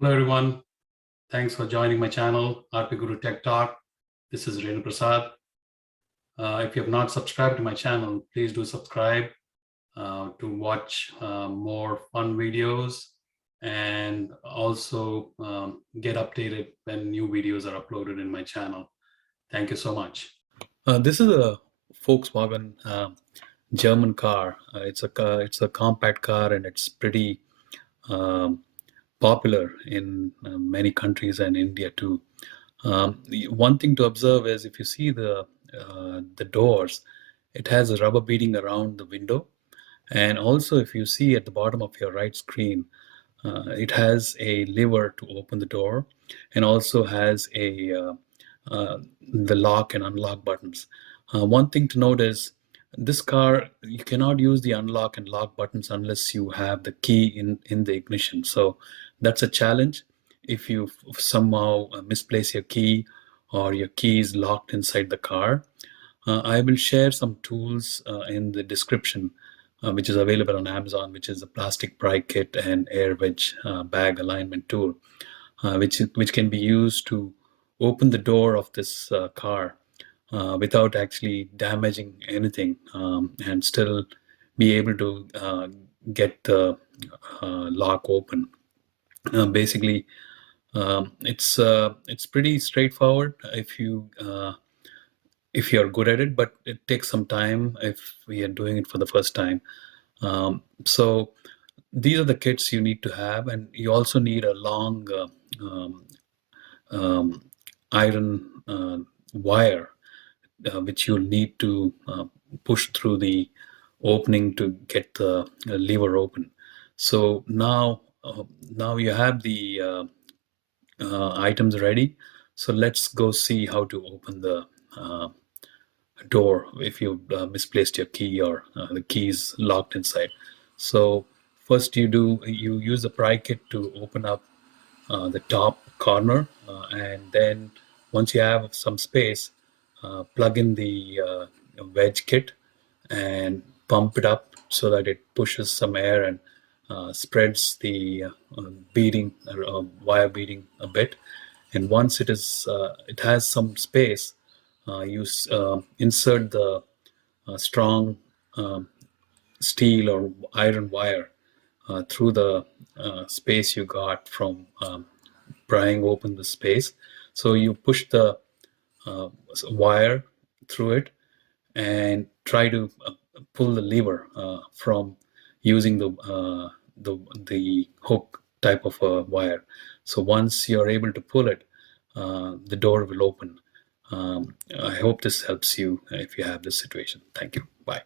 Hello everyone, thanks for joining my channel, RPGuru Tech Talk. This is Renu Prasad. If you have not subscribed to my channel, please do subscribe to watch more fun videos and also get updated when new videos are uploaded in my channel. Thank you so much. This is a Volkswagen German car. It's a compact car, and it's pretty popular in many countries and India too. One thing to observe is if you see the doors, it has a rubber beading around the window, and also if you see at the bottom of your right screen, it has a lever to open the door, and also has the lock and unlock buttons. One thing to note is this car, you cannot use the unlock and lock buttons unless you have the key in the ignition. So that's a challenge. If you somehow misplace your key, or your key is locked inside the car, I will share some tools in the description, which is available on Amazon, which is a plastic pry kit and air wedge bag alignment tool, which can be used to open the door of this car without actually damaging anything, and still be able to get the lock open. Basically, it's pretty straightforward if you're good at it, but it takes some time if we are doing it for the first time. So these are the kits you need to have, and you also need a long iron wire, which you'll need to push through the opening to get the lever open. So now you have the items ready. So let's go see how to open the door if you misplaced your key, or the key is locked inside. So first you use the pry kit to open up the top corner, and then once you have some space, plug in the wedge kit and pump it up so that it pushes some air and spreads the wire beading a bit. And once it has some space, you insert the strong steel or iron wire through the space you got from prying open the space. So you push the wire through it and try to pull the lever from using the hook type of a wire. So once you're able to pull it, the door will open. I hope this helps you if you have this situation. Thank you. Bye.